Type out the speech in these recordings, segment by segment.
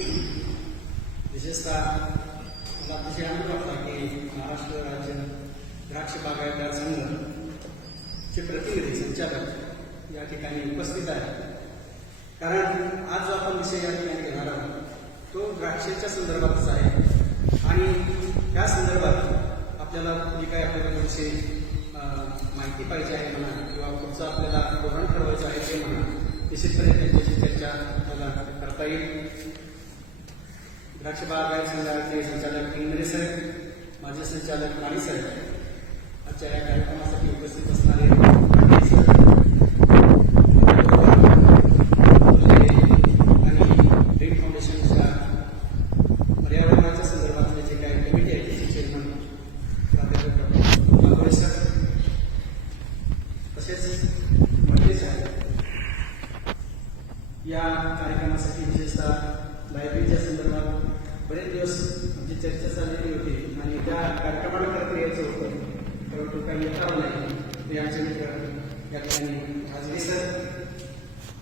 विशेषतः मला अतिशय आनंद वाटला की महाराष्ट्र राज्य द्राक्ष बागायतदार संघ चे प्रतिनिधी संचालक या ठिकाणी उपस्थित आहेत. कारण आज जो आपण विषय या ठिकाणी घेणार आहोत तो द्राक्षाच्या संदर्भातच आहे आणि या संदर्भात आपल्याला जी काही आपल्याविषयी माहिती पाहिजे आहे म्हणा किंवा पुढचं आपल्याला धोरण ठरवायचं आहे ते म्हणा निश्चितपणे त्यांच्याशी चर्चा आपल्याला करता येईल. द्राक्ष बागायत संघाचे संचालक इंद्रे सर, माजी संचालक माळी सर, आजच्या या कार्यक्रमासाठी उपस्थित असणारे पर्यावरणाच्या संदर्भातले जे काही कमिटी आहे त्याचे चेअरमन प्राध्यापक सर, तसेच मंडळी आहेत. या कार्यक्रमासाठी विशेषतः लायब्ररीच्या संदर्भात बरेच दिवस आमची चर्चा चाललेली होती आणि त्या कार्यक्रमाला खरं यायचं होतं, परंतु काही येता आलं नाही. आमचे मित्र या ठिकाणी हाजरी सर,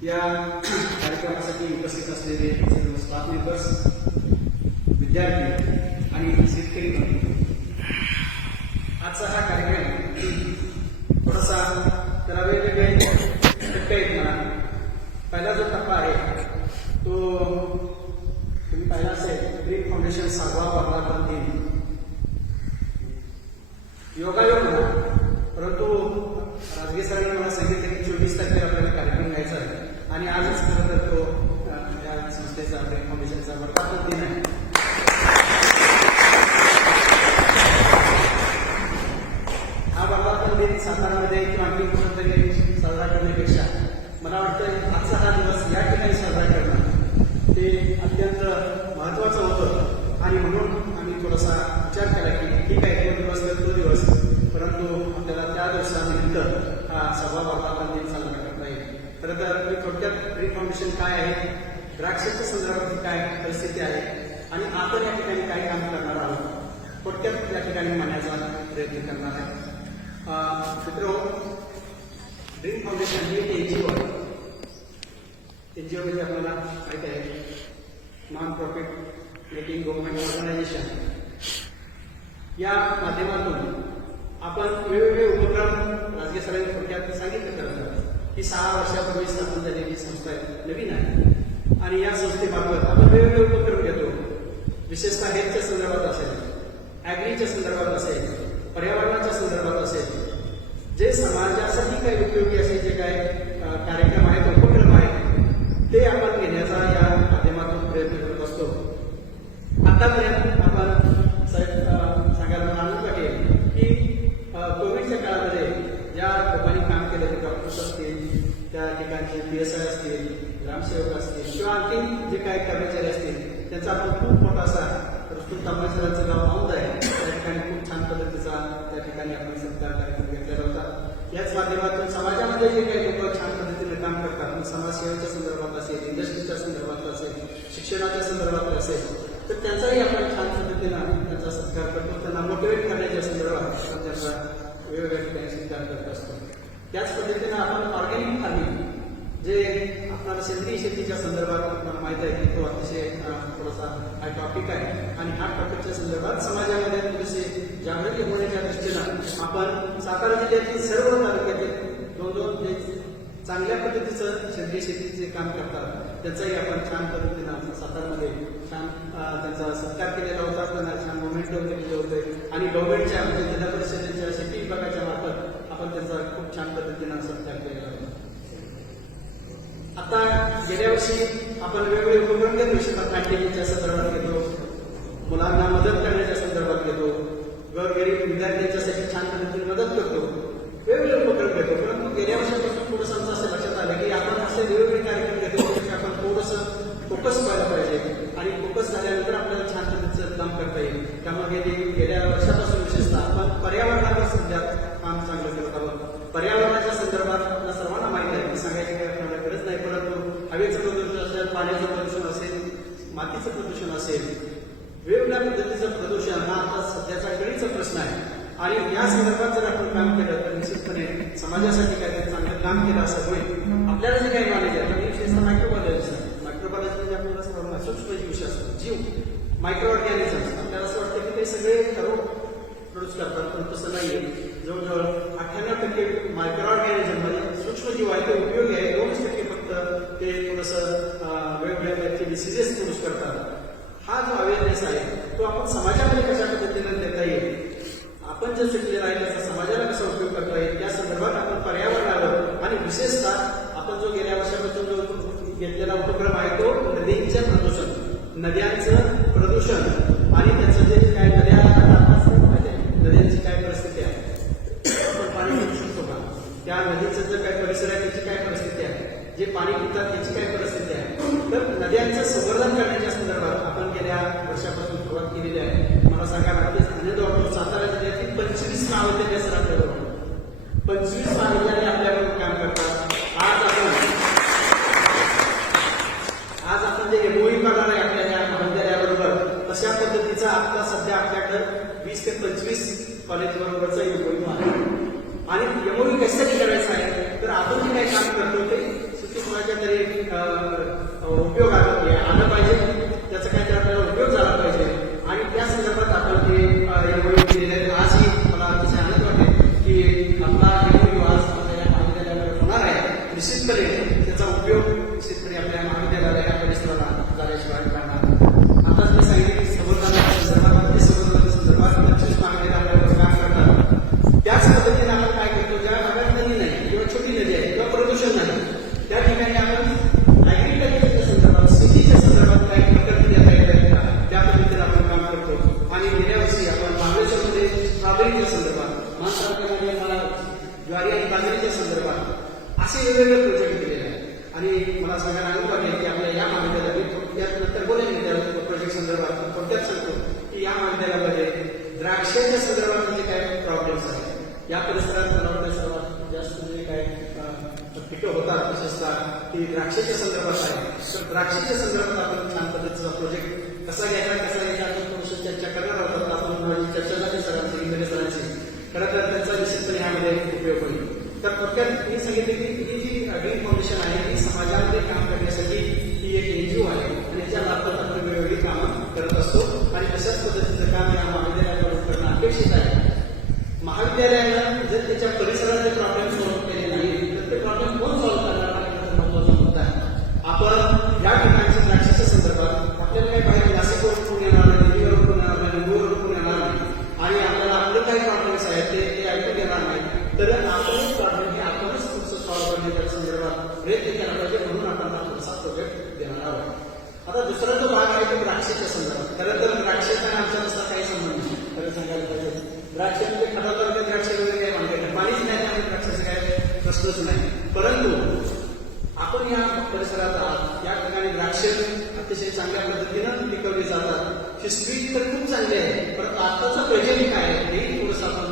या कार्यक्रमासाठी उपस्थित असलेले सर्व स्टाफ मेंबर्स, विद्यार्थी आणि शेतकरी बंधू, आजचा हा कार्यक्रम थोडासा त्याला वेगवेगळे टप्पे आहेत म्हणा. पहिला जो टप्पा आहे तो तुम्ही पाहिला असेल, ग्रीन फाउंडेशन 6वा वर्धापन दिन योगायोग म्हणा, परंतु राजगे सरांनी मला सांगितलं की 24 तारखेला आपल्याला कार्यक्रम घ्यायचा आहे आणि आजच खरं तर तो या संस्थेचा ग्रीन फाउंडेशनचा वर्धापन दिन आहे. हा वर्धापन दिन सातारामध्ये किंवा आणखी कुठंतरी साजरा करण्यापेक्षा मला वाटतं आजचा हा दिवस या ठिकाणी साजरा करणं ते अत्यंत महत्त्वाचं होतं आणि म्हणून आम्ही थोडासा विचार केला की ठीक आहे, 2 दिवस तर 2 दिवस, परंतु आपल्याला त्या दिवसानिमित्त हा 6वा वर्धापन दिन साजरा करता येईल. खरं तर थोडक्यात ग्रीन फाउंडेशन काय आहे, द्राक्षाच्या संदर्भात काय परिस्थिती आहे आणि आपण या ठिकाणी काय काम करणार आहोत थोडक्यात या ठिकाणी मांडण्याचा प्रयत्न करणार आहे. मित्र, ग्रीन फाउंडेशन ही एनजीओ आहे. एनजीओ म्हणजे आपल्याला माहिती आहे, non profit making government organisation. या माध्यमातून आपण वेगवेगळे उपक्रम राजकीय सरांनी थोडक्यात सांगितलं करतात की 6 वर्षापूर्वी स्थापन झालेली संस्था आहे, नवीन आहे आणि या संस्थेमार्फत आपण वेगवेगळे उपक्रम घेतो. विशेषतः हेल्थच्या संदर्भात असेल, ॲग्रीच्या संदर्भात असेल, पर्यावरणाच्या संदर्भात असेल, जे समाजासाठी काही उपयोगी असे जे काही कार्यक्रम आहेत, उपक्रम आहेत ते आपण घेण्याचा या माध्यमातून प्रयत्न करत असतो. आतापर्यंत आपण सांगायला मला आनंद वाटेल की कोविडच्या काळामध्ये ज्या लोकांनी काम केलं ते डॉक्टर्स असतील, त्या ठिकाणचे PSI असतील, ग्रामसेवक असतील किंवा आणखी जे काही कर्मचारी असतील त्यांचा आपण खूप मोठा असा रुस्तुम तांबे सरांचं गाव औंध आहे, त्या ठिकाणी खूप छान पद्धतीचा त्या ठिकाणी आपण सत्कार कार्यक्रम घेतलेला होता. याच माध्यमातून समाजामध्ये जे काही लोक छान पद्धतीने काम करतात, समाजसेवेच्या संदर्भात असेल, इंडस्ट्रीच्या संदर्भात असेल, शिक्षणाच्या संदर्भात असेल, तर त्यांचाही आपण छान पद्धतीनं त्यांचा सत्कार करतो. त्यांना मोटिवेट करण्याच्या संदर्भात आपण त्यांचा वेगवेगळ्या ठिकाणी सत्कार करत असतो. त्याच पद्धतीनं आपण ऑर्गॅनिक फार्मिंग, जे आपल्याला सेंद्रिय शेतीच्या संदर्भात आपल्याला माहिती आहे की तो अतिशय थोडासा हा टॉपिक आहे आणि ह्या टॉपिकच्या संदर्भात समाजामध्ये थोडेसे जागृती होण्याच्या दृष्टीनं आपण सातारा जिल्ह्यातील सर्व तालुक्यातील 2-2 जे चांगल्या पद्धतीचं सेंद्रिय शेतीचे काम करतात त्याचाही आपण छान पद्धतीनं सातारामध्ये छान त्यांचा सत्कार केलेला होता. त्यांना छान मोमेंटो केलेले होते आणि गव्हर्नमेंटच्या म्हणजे जिल्हा परिषदेच्या शेती विभागाच्या मार्फत आपण त्यांचा खूप छान पद्धतीनं सत्कार केलेला होता. आता गेल्या वर्षी आपण वेगवेगळे उपक्रम घेतो, शेतात प्लॅन्टेशनच्या संदर्भात घेतो, मुलांना मदत करण्याच्या संदर्भात घेतो, गरीब विद्यार्थ्यांच्यासाठी छान पद्धतीने मदत करतो, वेगवेगळे उपक्रम घेतो. परंतु गेल्या वर्षापासून थोडंसं आमचं असं लक्षात आलं की आपण असे वेगवेगळे कार्यक्रम घेतो की आपण थोडंसं फोकस व्हायला पाहिजे आणि फोकस झाल्यानंतर आपल्याला छान पद्धतीचं काम करता येईल. त्यामुळे गेल्या वर्षापासून विशेषतः आपण पर्यावरणावर सध्या काम चांगलं करत आहोत. पर्यावरणाच्या संदर्भात आपल्या सर्वांना माहिती आहे की सांगायची काही आपल्याला गरज नाही, परंतु हवेचं प्रदूषण असेल, पाण्याचं प्रदूषण असेल, मातीचं प्रदूषण असेल, वेगवेगळ्या पद्धतीचं प्रदूषण हा आता सध्याचा कळीचा प्रश्न आहे आणि या संदर्भात जर आपण काम केलं तर निश्चितपणे समाजासाठी काहीतरी चांगलं काम केलं असं होईल. आपल्याला जे काही नॉलेज आहे, विशेषतः मायक्रोबायोलॉजी म्हणजे आपल्याला सर्वांना सूक्ष्मजीवशास्त्र मायक्रो ऑर्गॅनिझम्स. आपल्याला असं वाटतं की ते सगळे रोग प्रोड्यूस करतात, पण तसं नाहीये. जवळजवळ 98% मायक्रो ऑर्गॅनिझम म्हणजे सूक्ष्मजीव आहे ते उपयोगी आहे. 2% फक्त ते थोडंसं वेगवेगळ्या टाईपचे डिसिजेस प्रोड्यूस करतात. हा जो अवेअरनेस आहे तो आपण समाजामध्ये कशा पद्धतीने देता येईल, आपण जे शिकलेलं आहे त्याचा समाजाला कसा उपयोग करता येईल या संदर्भात आपण पर्यावरणावर आणि विशेषतः आपण जो गेल्या वर्षापासून जो घेतलेला उपक्रम आहे तो नदींचं प्रदूषण, नद्यांचं प्रदूषण आणि त्याचं जे काय नद्यांची काय परिस्थिती आहे, आपण पाणी पिऊ शकतो का, त्या नदीचं जे काय परिसर आहे त्याची काय परिस्थिती आहे, जे पाणी पितात त्याची काय परिस्थिती आहे. तर नद्यांचं संवर्धन करण्याच्या संदर्भात आपण गेल्या वर्षापासून सुरुवात केलेली आहे. मला सांगा नक्कीच अनेक सातारा जिल्ह्यातील 25 महाविद्यालय सर आपल्याबरोबर 25 महाविद्यालय आपल्याबरोबर काम करतात. आज आपण जे एमओयू करणार आहे आपल्या या महाविद्यालयाबरोबर तशा पद्धतीचा आता सध्या आपल्याकडे 20 ते 25 कॉलेज बरोबरचा एमओयू आहे. आणि एमओयू कशासाठी करायचं आहे तर आपण जे काही काम करतो ते सुखी कोणाच्या तरी उपयोगात आलं पाहिजे, त्याचा काहीतरी आपल्याला उपयोग झाला पाहिजे आणि त्या संदर्भात आपण ते एमओयू केलेले आहेत. आजही मला अतिशय आनंद वाटेल की आपला एमओयू आज आपल्या या महाविद्यालयावर होणार आहे. निश्चितपणे त्याचा उपयोग निश्चितपणे आपल्या महाविद्यालयाला या परिसराला झाल्याशिवाय करणार. आता मी सांगितले की संवर्धनाच्या संदर्भात संदर्भात 25 महाविद्यालय आपल्याबरोबर काम करतात. त्याच पद्धतीने आपण काय करतो, ज्या भागात नदी नाही किंवा छोटी नदी आहे किंवा प्रदूषण नाही त्या ठिकाणी आपण ऍग्रिकल्चरच्या संदर्भात, शेतीच्या संदर्भात काही प्रकल्प देता येतात का त्या पद्धतीने आपण काम करतो. आणि गेल्या वर्षी आपण महाबळेश्वरमध्ये स्ट्रॉबेरीच्या संदर्भात, महाराष्ट्रामध्ये मला ज्वारी आणि बाजरीच्या संदर्भात असे वेगवेगळे प्रोजेक्ट केलेले आहेत. आणि मला सांगायला आनंद वाटेल की आपल्या या महाविद्यालयात थोडक्यात नंतर बोलेल मी त्या प्रोजेक्ट संदर्भात थोडक्यात सांगतो की या महाविद्यालयामध्ये द्राक्षाच्या संदर्भात जे काय प्रॉब्लेम्स आहेत या परिसरात मला वाटतं सर्वात जास्त जे काय पिकं होतात विशेषतः ती द्राक्षाच्या संदर्भात आहे. तर द्राक्षाच्या संदर्भात आपण छान पद्धतीचा प्रोजेक्ट कसा घ्यायचा आपण थोडंसं चर्चा करणार आहोत. आपण माझी चर्चा झाली सरांची इंजिनियर सरांची, खरं तर त्यांचा निश्चितपणे यामध्ये उपयोग होईल. तर थोडक्यात मी सांगितले की ही जी ग्रीन फाउंडेशन आहे ही समाजामध्ये काम करण्यासाठी ही एक एनजीओ आहे आणि याच्या मार्फत आपण वेगवेगळी कामं करत असतो आणि अशाच पद्धतीचं काम या महाविद्यालयाकडून करणं अपेक्षित आहे. महाविद्यालयानं जर त्याच्या परिसराचे प्रॉब्लेम सॉल्व्ह केले नाही तर ते प्रॉब्लेम कोण सॉल्व्ह करणार हा महत्वाचा मुद्दा आहे. आपण या ठिकाणच्या द्राक्षाच्या संदर्भात आपल्याला काही बाहेर नाशिकवरून कोण येणार नाही, दिल्लीवरून कोण येणार नाही, मुंबईवरून कोण येणार नाही आणि आपल्याला आपले काही प्रॉब्लेम्स आहेत ते ऐकून येणार नाही. तर आपणच प्रॉब्लेम हे आपणच पुढचं सॉल्व्ह करण्याच्या संदर्भात प्रयत्न केला पाहिजे, म्हणून आपण हा पुढचा प्रोजेक्ट देणार आहोत. आता दुसरा जो भाग आहे तो द्राक्षाच्या संदर्भात. खरं तर द्राक्षाचा आमच्या नुसता काही संबंध नाही. खरं सांगायला पाहिजे द्राक्ष म्हणजे खताला द्राक्ष वगैरे काय मानते पाणीच नाही त्यामुळे द्राक्षाचे काय प्रश्नच नाही. परंतु आपण या परिसरात आहात, या ठिकाणी द्राक्ष अतिशय चांगल्या पद्धतीनं पिकवली जातात. हिस्ट्री तर खूप चांगली आहे, परंतु आताचं प्रेझेंट काय आहे हे थोडंसं आपण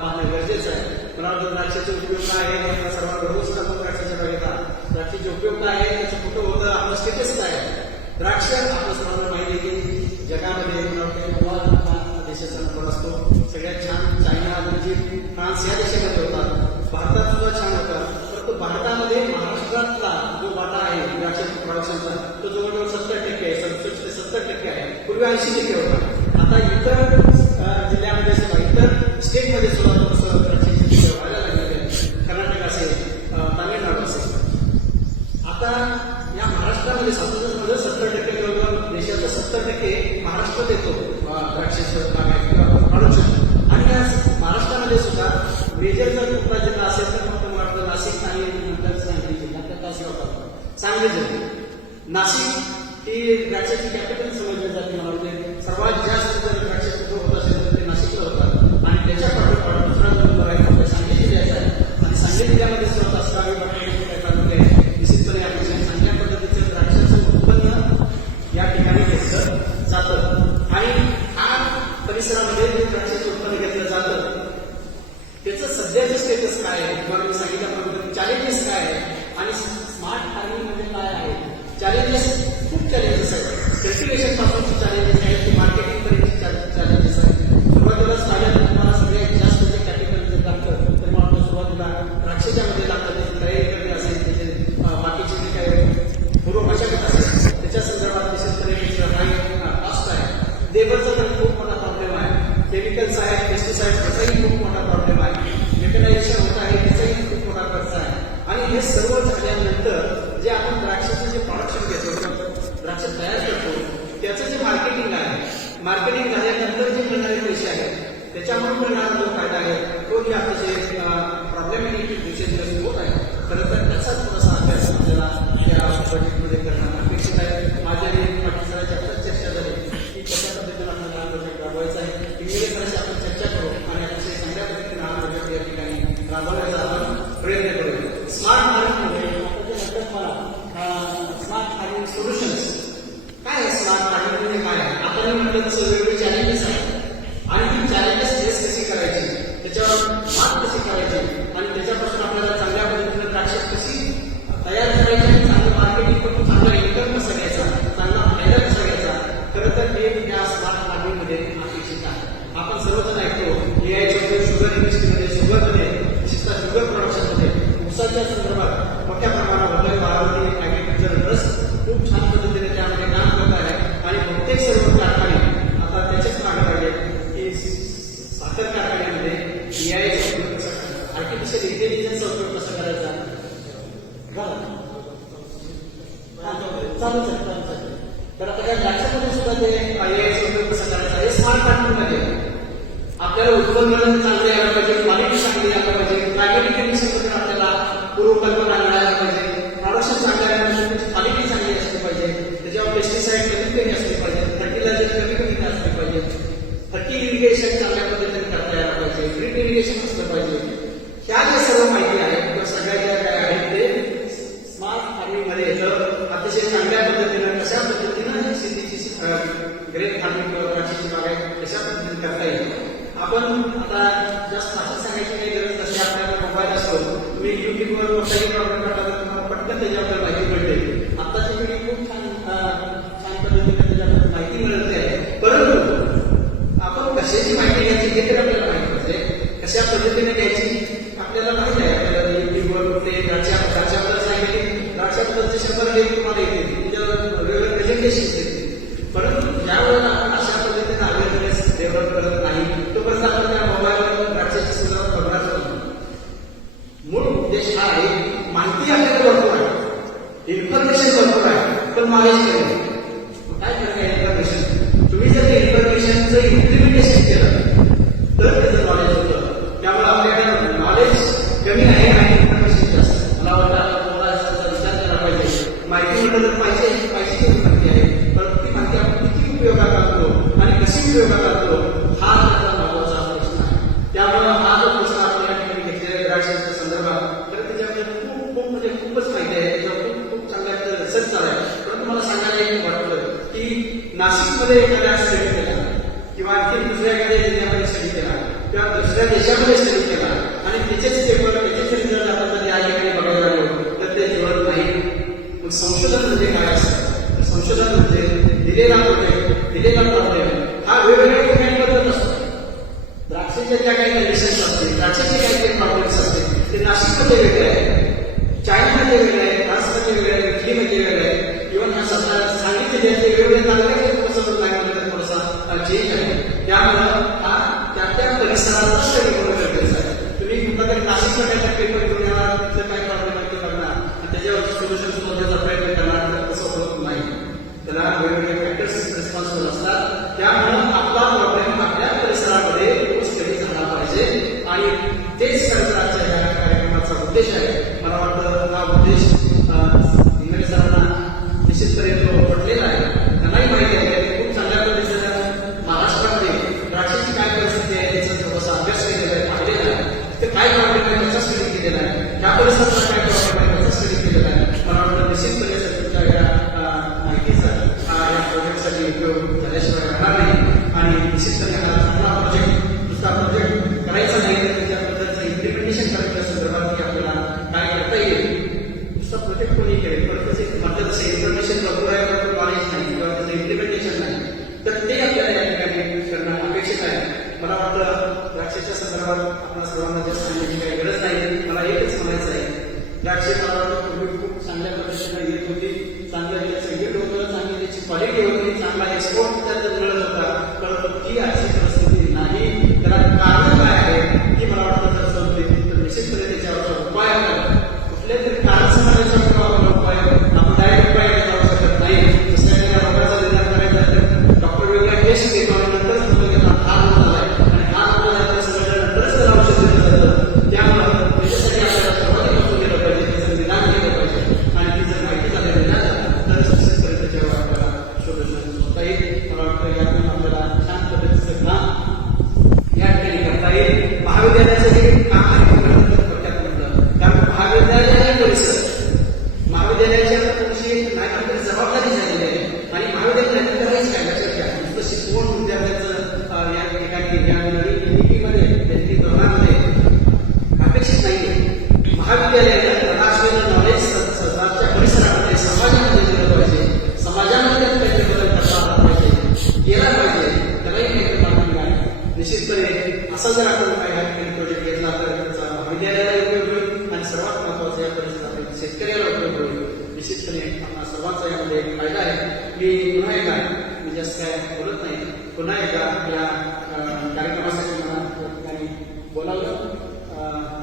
पाहणं गरजेचं आहे. मला वाटतं द्राक्षाचे उपयोग काय आहे, आपल्या सर्वात रोज आपण द्राक्षाच्या बागेत आहात, द्राक्षाचे उपयोग काय आहे, त्याचं कुठं होतं, आपलं स्टेटस काय आहे. द्राक्ष आपल्या सर्वांना माहिती आहे की जगामध्ये देशाचा नंबर असतो. सगळ्यात छान चायना, इजिप्त, फ्रान्स या देशामध्ये होतात. भारतात सुद्धा छान होतात. परंतु भारतामध्ये महाराष्ट्रातला जो वाटा आहे द्राक्षाच्या प्रोडक्शनचा तो जवळजवळ 70% आहे, 67 ते 70% आहे. पूर्वी 80% होता. आता इतर जिल्ह्यामध्ये सुद्धा, इतर स्टेटमध्ये सुद्धा थोडंसं द्राक्षाची पिकं व्हायला लागलेली आहे. कर्नाटक असेल, तामिळनाडू असेल. आता या महाराष्ट्रामध्ये 70% बरोबर देशाचा 70% महाराष्ट्रात येतो द्राक्षाचं प्रोडक्शन. आणि या महाराष्ट्रामध्ये सुद्धा मेजर जर कुठला जिल्हा असेल तर फक्त मला वाटतं नाशिक आणि सांगली जिल्हा त्यात असं होतात. सांगली जिल्हा, नाशिक ही द्राक्षाची कॅपिटल समजली जाते. मला वाटते सर्वात जास्त जर द्राक्ष कुठं होत असेल तर ते नाशिकला होतात. आणि त्याच्या पाठोपाठ दुसरा जो नंबर आहे आपल्या सांगली जिल्ह्याचा आहे आणि सांगली जिल्ह्यामध्ये सुद्धा असणारे काय तालुके आहे. निश्चितपणे आपण चांगल्या पद्धतीचं द्राक्षाचं उत्पन्न या ठिकाणी घेतलं जातं आणि हा परिसरामध्ये जे द्राक्षाचं उत्पन्न घेतलं जातं त्याचं सध्याचं स्टेटस काय आहे किंवा मी सांगितल्याप्रमाणे चॅलेंजेस काय आहे आणि स्मार्ट फार्मिंग म्हणजे काय आहे. चॅलेंजेस खूप चॅलेंजेस आहेत. कल्टिवेशन पासूनचे चॅलेंजेस आहेत ते मार्केटिंग पर्यंतचे चॅलेंजेस आहेत. सुरुवातीला स्टार्टअप तुम्हाला सगळ्यात जास्त जे कॅपिटल जर लागतं तर मला सुरुवातीला द्राक्षाच्या मध्ये लागतं त्याची तयारी करणे असेल, त्याचे बाकीचे जे काही पूर्व मशागत असेल त्याच्या संदर्भात निश्चितपणे काही कॉस्ट आहे. मार्केटिंग झाल्यानंतर जे मिळणारे पैसे आहेत त्याच्यामुळे मिळणारा जो फायदा आहे तोही अतिशय प्रॉब्लेमॅटिक विषय होत आहे. खरं तर त्याचा थोडासा अभ्यास आपल्याला या बजेटमध्ये करणं अपेक्षित आहे. माझ्या पाटील सरांची आत्ताच चर्चा झाली की कशा पद्धतीने आपल्याला हा प्रोजेक्ट राबवायचा आहे. इंग्रजी सरांशी आपण चर्चा करू आणि अतिशय चांगल्या पद्धतीने हा प्रोजेक्ट या ठिकाणी राबवण्याचा आपण प्रयत्न करू. स्मार्ट भारत म्हणजे आता जे म्हणतात मला स्मार्ट फार्मिंग सोल्युशन्स काय आहे? स्मार्ट फार्मिंग म्हणजे काय आहे? आपण म्हटलं तसं वेगवेगळे चॅलेंजेस आहेत आणि ती चॅलेंजेस फेस कशी करायची, त्याच्यावर मात कशी करायची आणि त्याच्यापासून आपल्याला चांगल्या पद्धतीने द्राक्ष कशी तयार करायची आणि चांगलं मार्केटिंग करून चांगला इन्कम कसा घ्यायचा, चांगला फायदा कसा घ्यायचा, खरं तर हे या स्मार्ट फार्मिंगमध्ये अपेक्षित आहे. आपण सर्वजण ऐकतो एआयच्या शुगर इंडस्ट्रीमध्ये, शुगरमध्ये, विशेषतः शुगर प्रोडक्शनमध्ये ऊसाच्या संदर्भात मोठ्या प्रमाणावर होतोय. बारामती ॲग्रिकल्चर ट्रस्ट खूप छान पद्धतीने त्यामध्ये काम करत आहे आणि बहुतेक सर्व कारखाने आता त्याचेच मागे लागले की साखर कारखान्यामध्ये एआयचा उपयोग कसा करायचा, आर्टिफिशियल इंटेलिजन्सचा उपयोग कसा करायचा, चालू तर आता काय द्राक्षामध्ये सुद्धा ते एआयचा उपयोग कसा करायचा हे स्मार्ट फार्मिंगमध्ये आपल्याला उत्पन्न चांगले यायला पाहिजे, क्वालिटी चांगली यायला पाहिजे, प्रायव्हेट कंडिशनमध्ये आपल्याला पूर्वकल्पना मिळायला पाहिजे, प्रोडक्शन चांगलं यायला पाहिजे, क्वालिटी चांगली असली पाहिजे, त्याच्यावर पेस्टिसाइड कमी कमी असले पाहिजे, फर्टिलायझर कमी कमी असले पाहिजे, फर्टी इरिगेशन चांगल्या पद्धतीने करता यायला पाहिजे, ड्रिप इरिगेशन असलं पाहिजे. ह्या ज्या सर्व माहिती आहेत किंवा सगळ्या ज्या काय आहेत ते स्मार्ट फार्मिंगमध्ये येतं. अतिशय चांगल्या पद्धतीनं कशा पद्धतीनं शेतीची ग्रेन फार्मिंग किंवा द्राक्षाची बागायत कशा पद्धतीने करता येईल. आपण आता जास्त भाषा सांगायची काही गरज नसते. आपल्याला मोबाईल असतो, तुम्ही युट्यूबवर काही प्रॉब्लेम टाकला तर तुम्हाला पटकन त्याच्याबद्दल माहिती मिळते. आत्ताची पिढी खूप छान पद्धतीने त्याच्याबद्दल माहिती मिळते आहे. परंतु आपण कशाची माहिती घ्यायची हे तर आपल्याला माहिती पाहिजे, कशा पद्धतीने घ्यायची आपल्याला माहिती आहे. आपल्याला युट्यूबवर कुठे द्राक्षाबद्दल सांगितले, द्राक्षाबद्दलचे 100 लेख तुम्हाला येते, त्याच्यावर वेगवेगळे प्रेझेंटेशन येते. परंतु ज्या वेळेला आपण अशा पद्धतीने अवेअरनेस डेव्हलप करत नाही तोपर्यंत आपण त्या मोबाईलवर द्राक्षाची सुरुवात करणार नाही. मूळ उद्देश हा आहे, माहिती आपल्याला भरपूर आहे, इन्फॉर्मेशन भरपूर आहे, पण नॉलेज कमी आहे. काय करायचं आहे इन्फॉर्मेशन? तुम्ही जर ते इन्फॉर्मेशनचं इम्प्लिमेंटेशन केलं तर त्याचं नॉलेज होतं. त्यामुळे आपल्याकडे नॉलेज कमी आहे आणि इन्फॉर्मेशन जास्त. मला वाटतं आपण थोडासा विचार केला पाहिजे. माहिती म्हटलं तर पाहिजे कमी माहिती आहे, परंतु ती माहिती आपण किती उपयोगात आणतो आणि कशी उपयोगात आणतो हा त्याचा महत्वाचा प्रश्न आहे. त्यामुळे हा जो प्रश्न आपण या ठिकाणी घेतलेला द्राक्षाच्या संदर्भात तर त्याच्यामध्ये खूप म्हणजे खूपच माहिती आहे, त्याच्यावर खूप चांगल्या रिसर्च चालू आहे. परंतु मला सांगायला एक वाटतं की नाशिकमध्ये एखाद्या स्टडी केला किंवा आणखी दुसऱ्या एखाद्या जिल्ह्यामध्ये स्टडी केला किंवा दुसऱ्या देशामध्ये स्टडी केला आणि त्याचेच पेपर त्याचेच रिझल्ट आपण जर या ठिकाणी बघायला लागलो तर ते जुळत नाही. मग संशोधन म्हणजे काय असतं? संशोधन म्हणजे दिलेला प्रोजेक्ट, दिलेला प्रॉब्लेम हा वेगवेगळ्या ठिकाणी बदलत असतो. द्राक्षाच्या ज्या काही कंडिशन्स असतील, द्राक्षाचे काही काही प्रॉब्लेम्स असतील ते नाशिकमध्ये वेगळे आहे, चायनामध्ये वेगळे आहे, फ्रान्समध्ये वेगळे आहे, इटलीमध्ये वेगळे आहे, इव्हन ह्या सांगितले त्याचे वेगवेगळे तालुक्याचे थोडासा चेंज आहे. त्यामुळं हा त्या परिसराचा स्टडी होणं गरजेचं आहे. तुम्ही कुठला तरी नाशिकच्या पेपर घेऊन येणार, तिथलं काय प्रॉब्लेम आहे ते बघणार आणि त्याच्यावर सोल्युशन शोधण्याचा प्रयत्न करणार तर तसं होत नाही. त्याला वेगवेगळे फॅक्टर्स रिस्पॉन्सिबल असतात. त्यामुळं आपला प्रॉब्लेम आपल्या परिसरामध्ये स्टडी झाला पाहिजे आणि तेच आजच्या या कार्यक्रमाचा उद्देश आहे. मला वाटतं हा उद्देश इंग्रज सरांना निश्चितपणे पटलेला आहे. त्यांनाही माहिती आहे की खूप चांगल्या पद्धतीनं महाराष्ट्रामध्ये द्राक्षाची काय परिस्थिती आहे त्याचा थोडासा अभ्यास केलेला आहे, पाहिलेला आहे. ते काय प्रॉब्लेम आहे त्याचा स्टडी केलेला आहे, त्या परिसराचा काय प्रॉब्लेम आहे त्याचा स्टडी केलेला आहे. मला वाटतं निश्चितपणे तुमच्या या माहितीचा या प्रोजेक्टसाठी उपयोग झाल्याशिवाय राहणार नाही आणि निश्चितपणे हा चांगला प्रोजेक्ट दुसरा प्रोजेक्ट करायचा नाही तर त्याच्याबद्दलचं इम्प्लिमेंटेशन करण्याच्या संदर्भात आपल्याला काय करता येईल. दुसरा प्रोजेक्ट कोणी केले पण त्याचे म्हटलं तसं इन्फॉर्मेशन भरपूर आहे पण नॉलेज नाही किंवा त्याचं इम्प्लिमेंटेशन नाही तर ते आपल्याला या ठिकाणी करणं अपेक्षित आहे. मला वाटतं द्राक्षाच्या संदर्भात आपल्या सर्वांना जास्त सांगण्याची काही गरज नाही. मला एकच म्हणायचं आहे, द्राक्षे मला वाटतं पूर्वी खूप चांगल्या पद्धतीने येत होती, चांगलं त्याचं येत होतं, चांगली त्याची क्वालिटी होती, चांगला एक्सपोर्ट त्याच्यात मिळत होता. परंतु ती आजची परिस्थिती नाही. त्याला कारण काय आहे की मला वाटतं जर समजली तर निश्चितपणे त्याच्यावरचा उपाय कुठल्या तरी कारण समाजाच्या उपाय आपण डायरेक्ट उपाय जाऊ शकत नाही. दुसऱ्या रोगाचा निदान करायचा तर डॉक्टर वेगळ्या टेस्ट घेतो या नवीन नीतीमध्ये नीती धोरणामध्ये अपेक्षित नाहीये महाविद्यालयाच्या प्रकाशलेलं नॉलेज सरकारच्या परिसरामध्ये समाजामध्ये दिलं पाहिजे, समाजामध्ये काहीतरी बदल करता आला पाहिजे, केला पाहिजे, त्यालाही काहीतरी मागणी आहे. निश्चितपणे असा जर आपण काही प्रोजेक्ट घेतला तर त्याचा महाविद्यालयाला उपयोग होईल आणि सर्वात महत्वाचं या परिसरातील शेतकऱ्याला उपयोग होईल. निश्चितपणे आपला सर्वांचा यामध्ये फायदा आहे. मी पुन्हा एकदा मी जास्त काय बोलत नाही, पुन्हा एकदा या कार्यक्रमासाठी मला या ठिकाणी बोलावलं.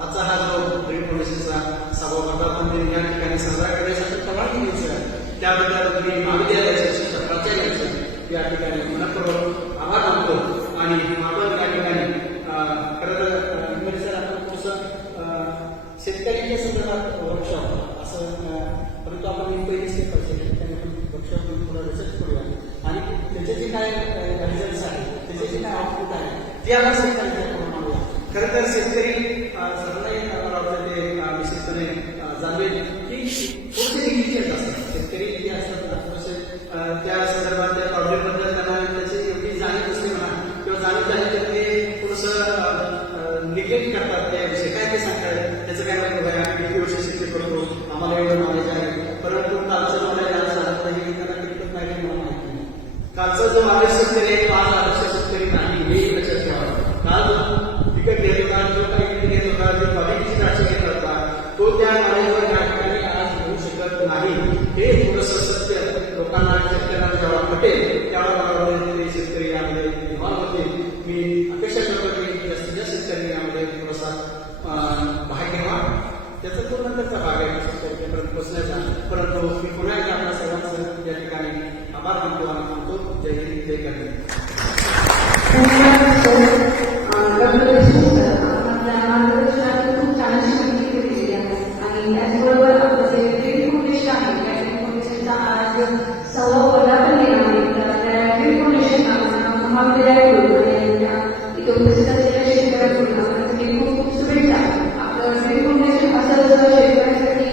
आजचा हा जो ड्रीम फाउंडेशनचा 6वा वर्धापन दिन या ठिकाणी साजरा करण्यासाठी परवानगी द्यायचं त्याबद्दल मी महाविद्यालयाच्या शिक्षक प्राचार्यांचं या ठिकाणी मनपूर्वक आभार मानतो. आणि आपण या ठिकाणी खरं तर सर आपण थोडंसं शेतकऱ्यांच्या संदर्भात वर्कशॉप असं परंतु आपण पहिली स्टेप असेल त्याने आपण वर्कशॉप थोडा रिसर्च करूया आणि त्याचे जे काय रिझल्ट्स आहेत त्याचे जे काय आउटपुट आहे ते आपण शेतकऱ्यांच्या मानूया. खरं तर शेतकरी सर्वांनाही मला वाटतं ते निश्चितपणे जाणवेल की थोडेसे निगेटिव्ह असतात शेतकरी जे असतात थोडेसे त्या संदर्भात त्या प्रॉब्लेमबद्दल त्यांना त्याची एवढी जाणीव असते म्हणा किंवा जाणीव झाली तर ते थोडंसं निगेट करतात त्या विषय काय ते सांगतात त्याचं काय बघा किती वर्ष शेती करतो आम्हाला एवढं नॉलेज आहे परंतु कालचं नॉलेज आज सांगताही त्यांना कितपत नाही मला माहिती नाही. कालचा जो आदर्श शेतकरी आहे तो आज आदर्श शेतकरी नाही हे लक्षात ठेवावं. काल जो पिकं घेत होता जो काही पिकं घेत होता जो क्वालिटीची द्राक्ष घेत होता तो त्या नॉलेजवर या ठिकाणी आज होऊ शकत नाही. हे थोडंसं सत्य लोकांना शेतकऱ्यांना जेव्हा पटेल त्यावेळेला मला शेतकरी यामध्ये इन्व्हॉल्व होते. मी अपेक्षा करतो की जास्तीत जास्त शेतकरी यामध्ये थोडासा भाग घ्यावा. त्याचा तो नंतरचा भाग आहे शेतकऱ्यांपर्यंत पोहोचण्याचा. परंतु मी पुन्हा एकदा आपल्या सर्वांचं या ठिकाणी आभार मानतो आणि मानतो. जय हिंद जय गणित. खूप छान अशी माहिती दिलेली आहे आणि त्याचबरोबर आपलं जे ड्रीम फाउंडेशन आहे त्या ड्रीम फाउंडेशनचा आज 6वा वर्धापन दिन आहे. त्या ड्रीम फाउंडेशन महाविद्यालयाकडून आणि इथे उपस्थित असलेल्या शेतकऱ्यांकडून आपल्यासाठी खूप खूप शुभेच्छा. आपलं ड्रीम फाउंडेशन असं शेतकऱ्यांसाठी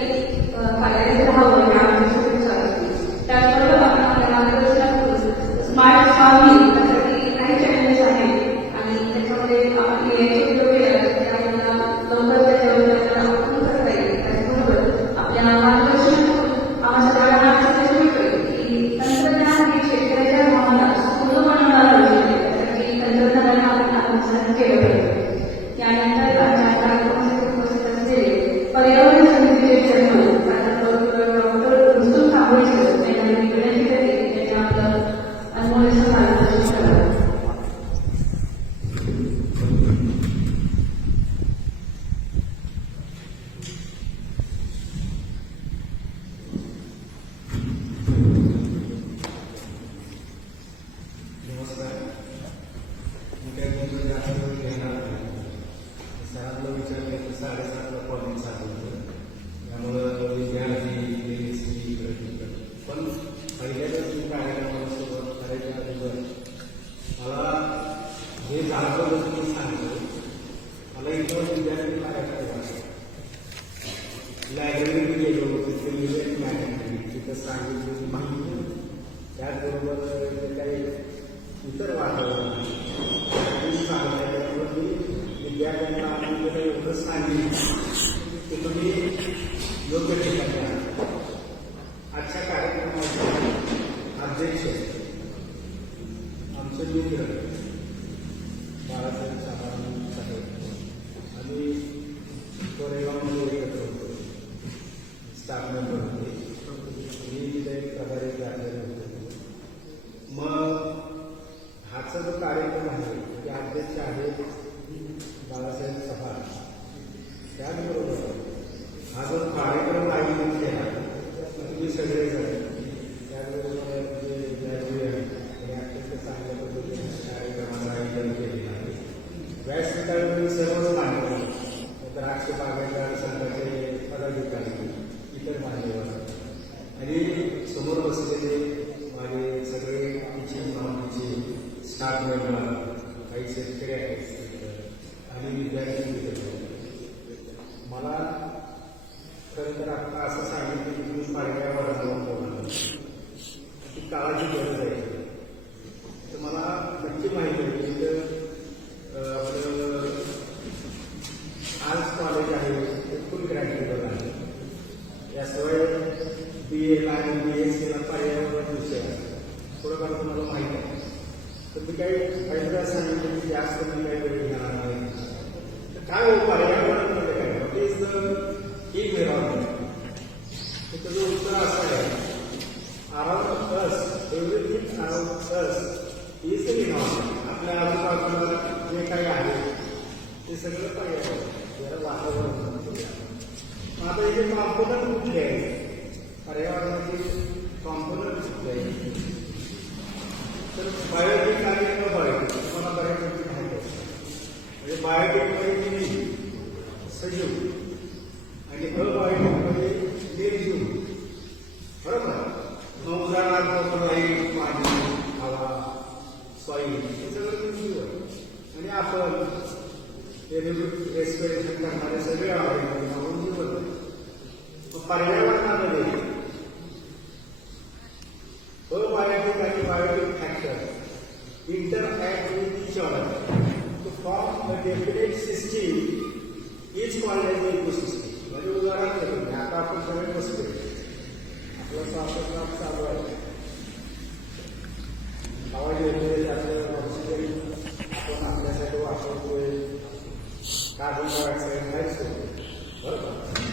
फायद्याचं राहावं या आमच्या शुभेच्छा असतील. त्याचबरोबर आपण आपल्या मार्गदर्शनातून स्मार्ट फार्मिंग यासाठी काही चॅलेंजेस आहेत आणि त्याच्यामध्ये आपण उपयोग केला त्याला लवकर त्याच्यावर आपण करता येईल. त्याचबरोबर आपल्या मार्गदर्शनातून आम्हाला सगळ्यांना असं मिळतं की तंत्रज्ञान हे शेतकऱ्याच्या भावना पूर्ण बनवणारं त्यासाठी तंत्रज्ञानाला आपण अनुसरण केलं पाहिजे. त्यानंतर आमच्या कार्यक्रमासाठी उपस्थित असलेले पर्यावरण समितीचे चेअरमन डॉक्टर रुस्तुम तांबोळीकर यांना मी विनंती करते की त्यांनी आपलं अनुभव मार्गदर्शन करावं. नमस्कार. मी काय तुमचं जास्त वेळ घेणार नाही. सरांना विचारलं की 7:30ला कॉलेज चालू होतं त्यामुळं विद्यार्थी पण पहिल्याच मी कार्यक्रमाला सुरुवात करायच्या अगोदर मला हे जाणवलं तुम्ही सांगतो. मला इथं विद्यार्थी करायला लायब्ररीत गेलो तिथे इव्हेंट मॅनेजमेंट तिथं सांगितलेली माहिती त्याचबरोबर जे काही इतर वातावरण सांगण्याबरोबर मी विद्यार्थ्यांना आपल्याला एवढं सांगितलं की तुम्ही योग्य ठिकाणी आहात. आजच्या कार्यक्रमाचे अध्यक्ष आमचे मित्र बाळासाहेब साहेब आणि कोरेगावमध्ये एकत्र होतो स्टाफ मेंबर होते. मी तिथे एक प्रकारे झालेलं होतं. मग हाचा जो कार्यक्रम आहे ते अध्यक्ष आहे बाळासाहेब सभा. त्याचबरोबर हा जो कार्यक्रम आयोजित केला तुम्ही सगळे जण त्याचबरोबर जे ग्रॅज्युएट आणि अत्यंत चांगल्या पद्धतीने कार्यक्रमाचं आयोजन केलेलं आहे. व्यासपीठावर मी सर्वच मान्यवर द्राक्ष बागायतदार संघाचे पदाधिकारी इतर मान्यवर आणि समोर बसलेले माझे सगळे टीचिंग माहितीचे स्टाफ मेंबर काही शेतकरी आहेत आणि विद्यार्थी मित्र. मला खरं तर आता असं सांगितलं की तुम्ही पाडव्या वर्गावर बोलणार ती काळाची गरज आहे. तर मला नक्की माहिती आहे की थोडंफार तुम्हाला माहीत आहे. तर मी काही पहिल्यांदा सांगितलं की जास्त मी काही वेळ घेणार नाही. तर काय हो पर्यावरण म्हणजे काय? What is the environment? तर त्याचं उत्तर असं आहे, around us, everything around us is the environment. आपल्या आजूबाजूला जे काही आहे ते सगळं पर्यावरण, ज्याला वातावरण म्हणतो. आता इथे कॉम्पोनंट कुठले आहेत? पर्यावरणाचे कॉम्पोनंट कुठले आहेत? तर बायोटिक आणि अबायोटिक तुम्हाला बऱ्यापैकी माहिती आहे. म्हणजे बायोटिकमध्ये मी सजीव आणि अबायोटिकमध्ये निर्जीव, बरोबर. मग उदाहरणार्थ लाईट, पाणी, हवा, सॉईल हे सगळं निर्जीव आहे. आणि आपण ते रेस्पिरेशन करणारे सगळे आवडे म्हणून जीवन आहे. पर्यावरणामध्ये अबायोटिक आणि biotic factor interact with each other to form a definite system is called as ecosystem. म्हणजे उदाहरण देतो, आता आपण सगळे बसतो, आपला श्वासोच्छ्वास चालू आहे, आवाज येतोय, त्याचं ऑक्सिजन आपण आपल्यासाठी वापरतोय, कार्बन डायऑक्साईड नाहीच होतो, बरोबर.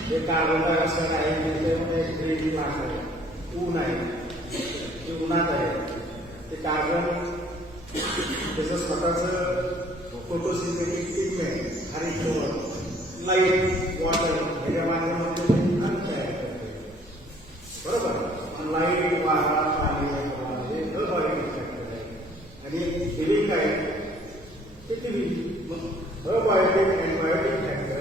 हे कार्बन डायऑक्साईड आहे, त्याच्यामध्ये ग्रीन लाईट आहे, ऊन आहे, ते उन्हात आहे, ते कार्बन त्याचं स्वतःचं फोटोसिंथेटिक पिगमेंट, हरितगृह, लाईट, वॉटर ह्याच्या माध्यमातून अन्न तयार करते, बरोबर. लाईट, वारा, पाणी हे अबायोटिक फॅक्टर आहे. आणि लिव्हिंग काय ते लिव्हिंग. मग abiotic and biotic factor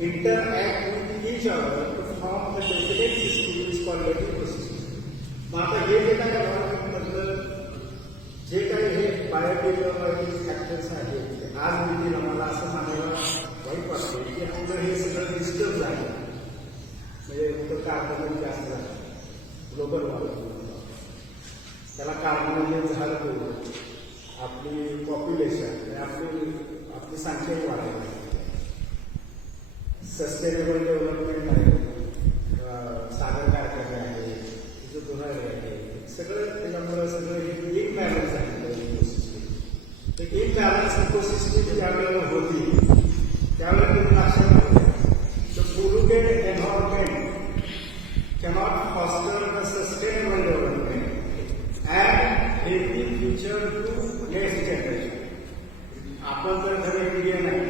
interact with each other to form a definite system is called an ecosystem. मग आता हे जे काही एन्व्हायरमेंटमधलं जे काही हे बायोटिक फॅक्टर्स आहेत, आज देखील आम्हाला असं म्हणायला वाईट वाटते की आपलं हे सगळं डिस्टर्ब झालं. म्हणजे कुठं कार्बन जास्त झालं, ग्लोबल वॉर्मिंग, त्याला कार्बन झालं, आपली पॉप्युलेशन आपली संख्या वाढली, सस्टेनेबल डेव्हलपमेंट आहे, सागर कारखाने आहे, तिथं धुनाळे आहे, सगळं त्याच्यामुळं सगळं हे इनबॅलन्स आहे इकोसिस्टीम. तर इनबॅलन्स इकोसिस्टीम ज्यावेळेला होती त्यावेळेला तुम्ही लक्षात ठेवा, तर polluted environment cannot foster the sustainable development and healthy future to next generation. आपण जर खरं पिढी नाही,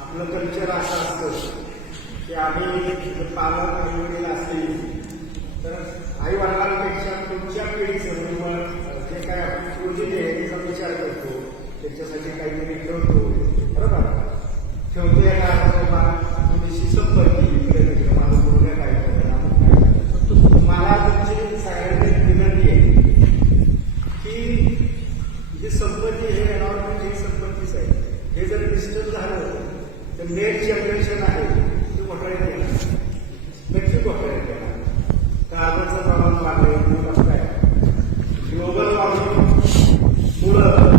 आपलं कल्चर असं असतं की आम्ही पालक आई वडील असतील तर आई वडिलांपेक्षा तुमच्या पिढीचं म्हणजे जे काय पूर्वी त्याचा विचार करतो, त्याच्यासाठी काहीतरी ठेवतो, बरोबर. ठेवतो या थोडीशी संपत्ती इकडे माझं मुलगा काय करतो. मला तुमची सगळ्यांची विनंती आहे की जी संपत्ती हे एन्व्हायरमेंट ही संपत्तीच आहे. हे जर डिस्टर्ब झालं तर नेक्स्ट जनरेशन आहे ते घोटाळ्यात येणार, नक्की घोटाळ्यात येणार. कार्बनचं प्रमाण वाढलं, काय ग्लोबल वॉर्मिंग मुळे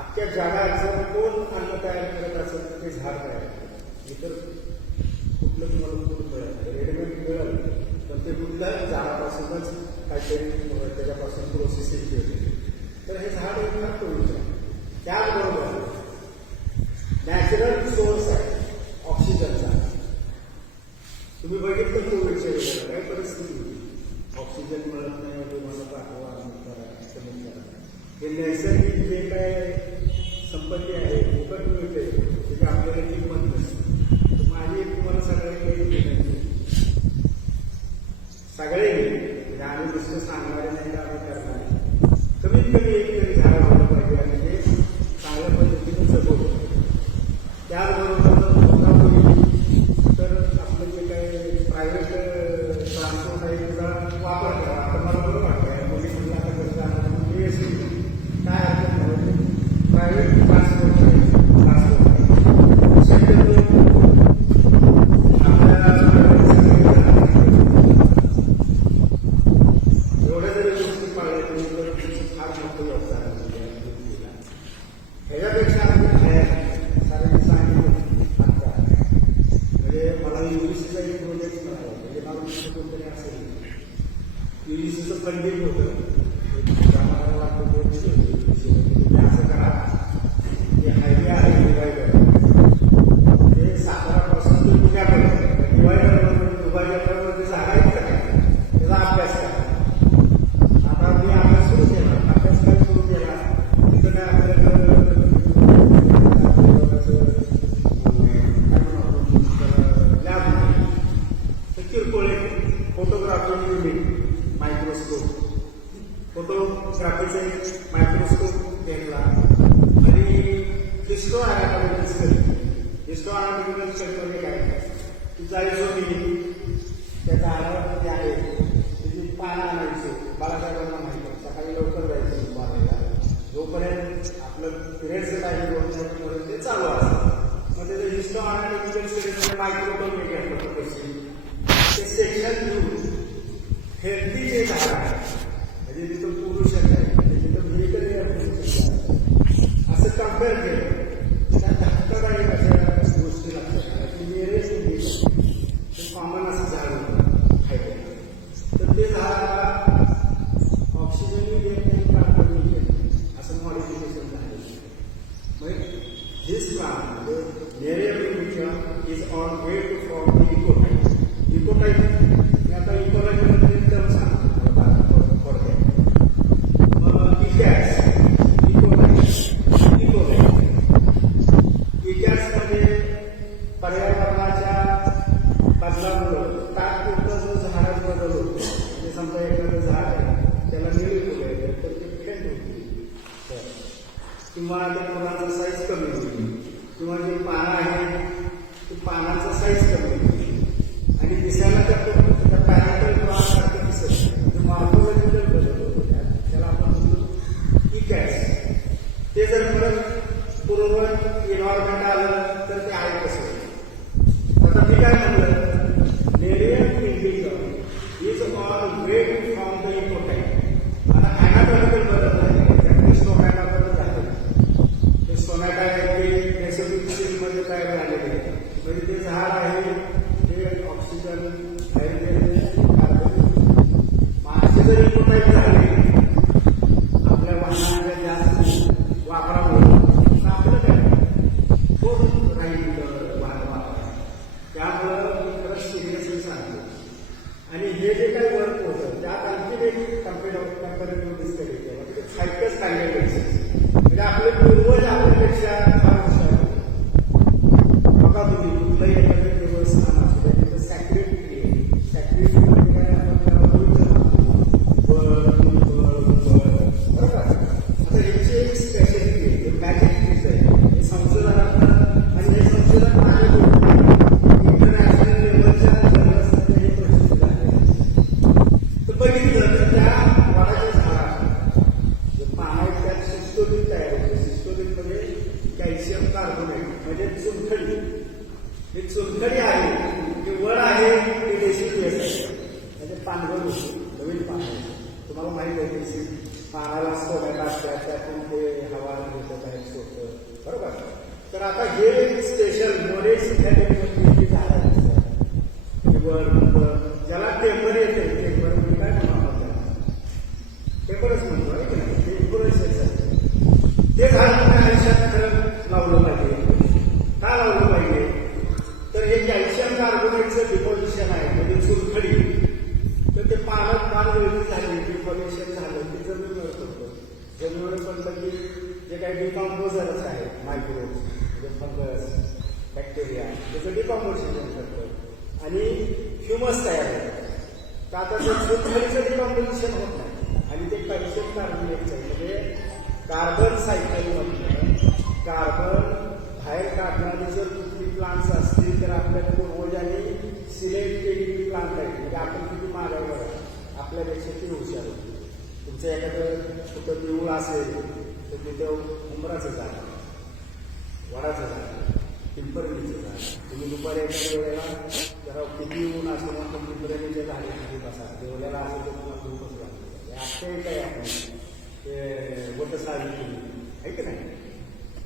अख्ख्या जगाचं कोण अन्न तयार करत असेल तर ते झाड तयार करत. इतर कुठलं तुम्हाला फूड मिळत रेडीमेड मिळेल, पण ते कुठल्याच झाडापासूनच काहीतरी त्याच्यापासून प्रोसेसिंग केली. तर हे झाड एक फार पवित्र आहे. त्याचबरोबर नॅचरल सोर्स आहे ऑक्सिजनचा. तुम्ही बघितलं कोविडच्या वेळेला काय परिस्थिती होती, ऑक्सिजन मिळत नाही, तुम्हाला पाठवा कमी करा. हे नैसर्गिक जे काय संपत्ती आहे फुकट मिळते त्याची आपल्याला किंमत नसते. माझी एक तुम्हाला सगळ्यांनी काही विनंती, सगळे म्हणजे आम्ही दुसरं सांगणारे नाही का आम्ही करणारे, कमीत कमी एक तरी झाड लावलं पाहिजे आणि हे चांगल्या पद्धतीने जगवलं. त्या अनाटॉमिकल स्टडी. हिस्टो अनाटॉमिकल स्टडी म्हणजे काय? की जायचो त्या झाडावर जे आहे त्याची पानं आणायची. बाळासाहेबांना माहिती आहे सकाळी लवकर जायचं बाळाला, जोपर्यंत आपलं पिरियडचं टाईम होत नाही तोपर्यंत ते चालू असतं. मग त्याचं हिस्टो अनाटॉमिकल स्टडी म्हणजे मायक्रोटोम एक आहे ते सेक्शन घेऊन हेल्दी जे झाड आहे म्हणजे जिथं पुरुष आहे तिथं मिलिटरी असं कम्पेअर केलं त्या धक्कादायक अशा गोष्टी लागतात की नियरेस्ट ते कॉमन असं झाड होतं खायला. तर ते झाड ऑक्सिजनही देत नाही कार्बनही देत नाही असं मॉडिफिकेशन झालं. म्हणजे दिस प्लांट म्हणजे Nerium is on way to form the ecotype. Ecotype मी आता इकोलॉजीमध्ये एकदम सांगतो थोडक्यात. मग इकॅट्स इकॅट्समध्ये पर्यावरणाच्या बदलामुळं तात्पुरतं जो झाडात बदल होतो म्हणजे समजा एखादं झाड आहे त्याला निळी फुलं येतात तर ते फेंड होती किंवा त्या फुलांचा साईज कमी होईल किंवा जे पानं आहे ते पानाचा साईज कमी होईल आणि दिसायला त्या पॅरेंटल ग्रॉसारखं दिसत नाही. मॉर्फोलॉजिकल बदल होतो त्याला आपण म्हणतो इकॅट्स. ते जर परत पूर्ववत इन्व्हायरमेंट आलं तर ते आहे कसं. आता मी काय म्हणलं Nerium indicum is on way to form the ecotype. आता अनाटॉमिकल बदल झाले त्यामुळे स्टोमॅटा बदल झाले. ते स्टोमॅटा नैसर्गिक स्थितीमध्ये तयार झालेले म्हणजे ते झाड आहे ते ऑक्सिजन असे जर इकोटाईप झाले आपल्या वाहनाच्या जास्त वापरामुळे तर आपलं काय खूप राहील वाहन वापर. त्यामुळं मी खरंच सिरियसली सांगतो. आणि हे जे काही वर्क होतं त्यात आणखी एक कम्पॅरेटिव्ह स्टडी केला म्हणजे साहित्यच काढण्यापेक्षा म्हणजे आपले पूर्वज आपल्यापेक्षा फार हुशार होते. बघा तुम्ही कुठलंही एखादं देवस्थान असू द्या तिथं सॅक्रिटी आहे. सॅक्रिटी म्हणजे काय आपण त्याला बरोबर. आता ह्याची एक स्पेशालिटी आहे मॅजिक ट्रीज आहे. हे संशोधनात आणि हे संशोधन माझ्या इंटरनॅशनल लेवलच्या जर्नल्समध्ये हे प्रसिद्ध झाले. तर बघितलं तर त्या वडाच्या झाडात जे पानं आहेत त्यात सिस्टोलिन तयार होते. सिस्टोलिन म्हणजे कॅल्शियम कार्बोनेट म्हणजे चुनखडी. हे चुनखडी आहे जे वड आहे ते डेसिडियस आहे म्हणजे पानगळ होते नवीन पानं. तुम्हाला माहिती आहे की पानाला सोडायला असतात त्यातून ते हवा घेतात आहे सोडतं बरोबर. तर आता हे स्पेशल मोरे सिंथेटिक झाड ज्याला टेंबर येते टेंबर म्हणजे काय म्हणतो टेंबरच म्हणतो आहे की नाही ते झाड तुम्ही आयुष्यात खरं लावलं पाहिजे. का लावलं पाहिजे तर हे कॅल्शियम कार्बोनेटचं डिपॉझिशन आहे म्हणजे चुनखडी. तर ते पान वेगळी झाली डिपॉझिशन झालं ते जमिनीवर पडतं. जमिनीवर पडलं की जे काही डिकॉम्पोजर्स आहेत मायक्रोब्स म्हणजे फंगस बॅक्टेरिया त्याचं डिकॉम्पोजिशन करतं आणि ह्युमस तयार होतं. तर आता ते चुनखडीचं डिकॉम्पोजिशन होत नाही आणि ते कॅल्शियम कार्बोनेटचं म्हणजे कार्बन सायकलमधलं कार्बन बाहेर काढणारे जर कुठली प्लांट्स असतील तर आपल्या पूर्वजांनी सिलेक्ट केलेली प्लांट आहेत म्हणजे आपण किती मागायवर आपल्यापेक्षा ती हुशार होती. तुमचं एखादं कुठं देऊळ असेल तर तिथं उंबराचं झाड वडाचं झाड पिंपरणीचं झाड. तुम्ही दुपारी एखाद्या वेळेला जरा किती ऊन असं पण पिंपरणीच्या झाडे किती बसा देवल्याला असं तर तुम्हाला खूपच लागतं. आजच्या काय आपण ते वटसाळी केली आहे की नाही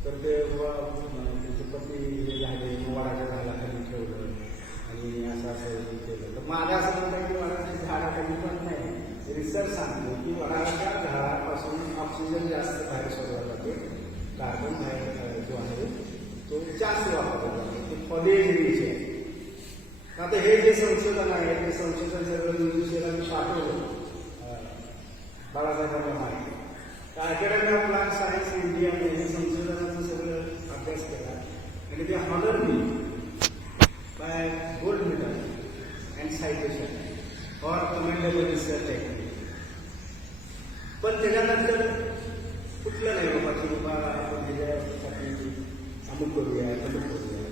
तर ते त्याचे पती हे झाले वडाच्या झाडाखाली ठेवलं आणि असं केलं. तर माझ्या असं म्हणतं की वडाच्या झाडाखाली पण नाही. रिसर्च सांगतो की वडाच्या झाडापासून ऑक्सिजन जास्त बाहेर सोडला जाते. कार्बन बाहेर जो आहे तो जास्त वापरला जातो. ते पॉलिएज आहे. आता हे जे संशोधन आहे ते संशोधन सगळं न्यूजीशियला मी पाठवलं बाळासाहेबांना माहिती. अकॅडमी ऑफ प्लांट सायन्स इंडियाने हे संशोधनाचं सगळं अभ्यास केला आणि ते honour me by gold medal and citation for commendable research activity. पण त्याच्यानंतर कुठलं नाही बाबा की बाबा आपण त्याच्यासाठी अमुक करूया तमुक करूया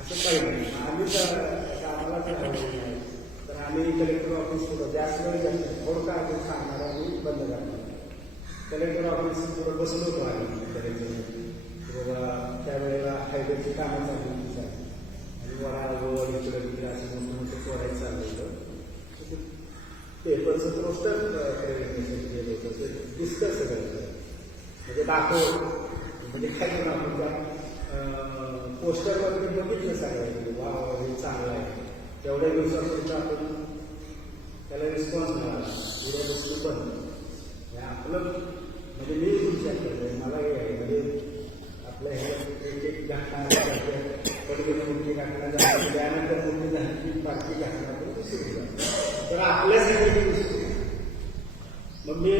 असं काही नाही. आम्ही तर आम्हाला नाही तर आम्ही कलेक्टर ऑफिस पुढं जास्त वेळ जास्त थोडं काय आपण सांगणार आणि बंद करणार. कलेक्टर ऑफिस पुढं बसलो होतो आम्ही कलेक्टर बाबा त्यावेळेला हायवेची कामं चालू होती आणि वडावड इकडं तिकडे असं मोठं सोडायचं चाललं होतं. पेपरचं पोस्टर गेलं होतं ते डिस्कस करायचं म्हणजे दाखव म्हणजे काय करून आपण त्या पोस्टरवर बघितलं सगळ्यांनी वा हे चांगलं आहे तेवढ्या दिवसापर्यंत आपण त्याला रिस्पॉन्स मिळाला उद्यापासून पण आपलं म्हणजे मी विचार करतो मला हे आहे म्हणजे आपलं हे एक एक घटना पडलेली मोठी घटना झाली त्यानंतर मोठी झाली बाकी घटना पण दुसरी तर आपल्यासाठी दुसरी मग मी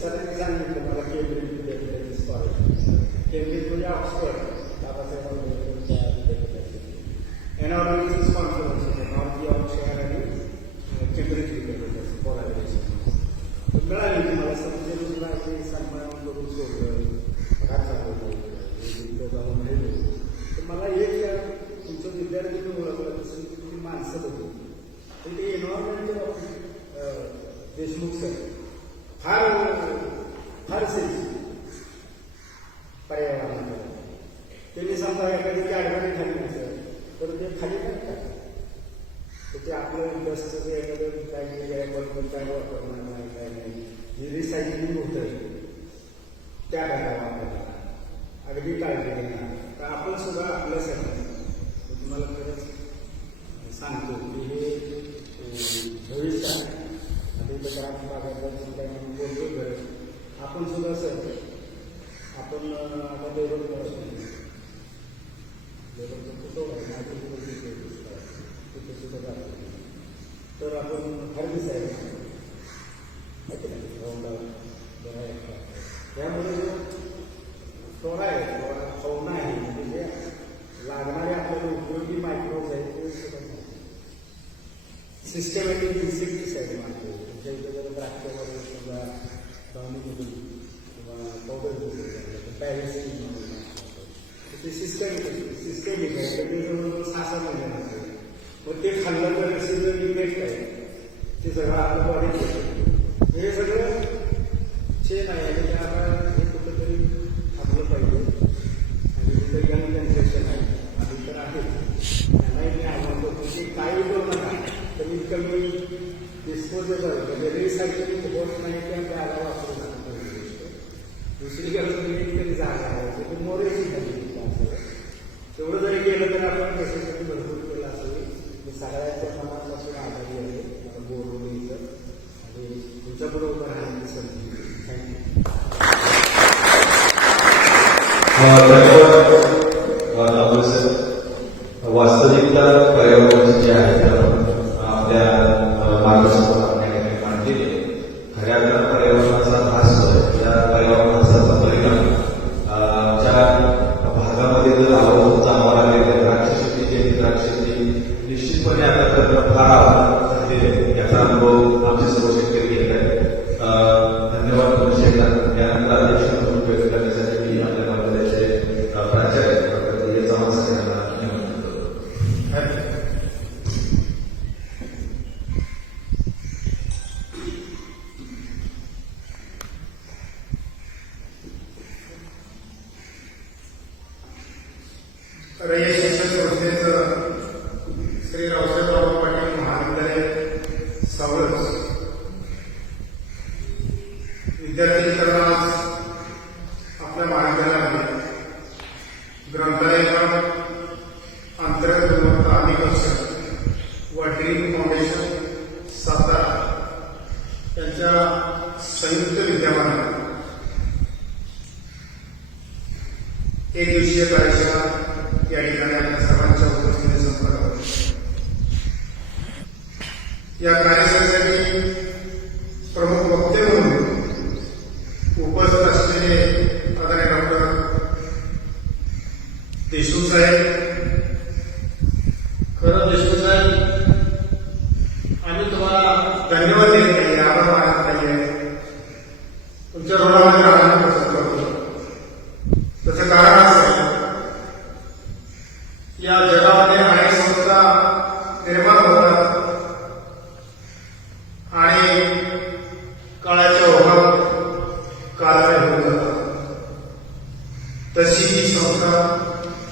सरांनी सांगितलं मला केंब्रिज विद्यापीठाची स्कॉलरशिप केंब्रिज म्हणजे ऑक्सफर्ड बाबासाहेब आंबेडकरांच्या विद्यापीठाची एनऑर्गनायझेशन कॉन्फरन्स नॉर्थ यॉर्कशायर आणि केंब्रिज विद्यापीठाचं कोलॅबोरेशन मिळाली की मला समजेल तुला सन्मान करून सोडलं काय सांगतो जाऊन राहिलो तर मला एक तुमचं विद्यार्थी ओळखलं तसं तुम्ही माणसं बघू तर ते एन्व्हायरमेंटच्या देशमुख सर फार पर्यावरणाकडे त्यांनी समजा एखादी गाडगाडी खाली नसेल तर ते खाली नाही का तर ते आपलं इंडस्ट्रीचं जे एखादं काय केलं काय वापरणार नाही काय नाही जे रिसायकलिंग होतं त्या गाड्या वापरणार अगदी काळजी घेणार तर आपण सुद्धा आपल्यासाठी तुम्हाला खरंच सांगतो की हे भविष्य आहे आणि ग्राम भागात काय म्हणून बोलतो गरज आपण सुद्धा सर आपण आता लेबर लेबरचं कुठं आहे तिथे सुद्धा जातो तर आपण हरवीस आहे त्यामुळे थोडा आहे थोडा खवणा आहे म्हणजे लागणारे आपल्याला उपयोगी मायक्रोज आहेत ते सुद्धा सिस्टमॅटिक इन्सेक्टिसाईड मारतो तुमच्या इथे जर द्राक्ष वगैरे समजा डाउनीमधून किंवा पावडर पॅरिसिन ते सिस्टमिक आहे तर ते जवळजवळ 6-7 महिने लागते मग ते खाल्लं तर सीझन इफेक्ट आहे ते सगळं आपल्या बॉडीत हे सगळं चेन आहे आणि त्याला हे कुठंतरी थांबलं पाहिजे आणि तिथं यंग जनरेशन आहे आधी तर आहे त्यांनाही मी आव्हान करतो की काही करू नका कमीत कमी डिस्पोजेबल म्हणजे रिसायकलिंग होत नाही त्या जागा वापरू नका पहिली गोष्ट दुसरी गोष्ट तरी जागा आहे ते मोरेची झाली तेवढं जरी केलं तर आपण कशासाठी भरपूर केलं असेल मी सगळ्यांच्या मनापासून आभारी आहे मला बोलवलं इथं आणि तुमच्याबरोबर उभं राहण्याची संधी वास्तविकता पर्यावरणाची जी आहे आपल्या मार्गदर्शक आपल्याकडे मांडलेली खऱ्या अर्थानं पर्यावरणाचा ऱ्हास या पर्यावरणाचा परिणाम ज्या भागामध्ये जर जाणवायला लागले द्राक्ष शेती द्राक्ष शेती निश्चितपणे आता करणं फार आव्हान झालेले आहे याचा अनुभव आमचे सर्व शेतकरी घेत आहेत. धन्यवाद शेतात यानंतर अध्यक्ष म्हणून व्यक्त करण्यासाठी मी आपल्या महाविद्यालयाचे प्राचार्य डॉक्टर चव्हाण सर यांना निमंत्रण करतो. रयत शिक्षण संस्थेचं श्री रावसाहेबराव पाटील महाविद्यालय सावरज विद्यार्थी मित्रांनो आपल्या महाविद्यालयामध्ये ग्रंथालयाच्या अंतर्गत गुणवत्ता अभिकर्षक व ड्रीम फाउंडेशन सातारा यांच्या संयुक्त विद्यमाने एक दिवसीय कार्यशाळा या ठिकाणी आपल्या सर्वांच्या उपस्थितीने संपर्क होतो. या कार्यशाळेसाठी प्रमुख वक्ते म्हणून उपस्थित असलेले आदरणीय डॉक्टर देशमुख साहेब. खरं देशमुख साहेब आम्ही तुम्हाला धन्यवाद दिले पाहिजे आभार मानत पाहिजे तुमच्या ऋणामध्ये राहण्याचं करतो. त्याचं कारण असं या जगामध्ये अनेक संस्था निर्माण होतात आणि काळाच्या ओघात कालबाह्य होत जातात. तशी ही संस्था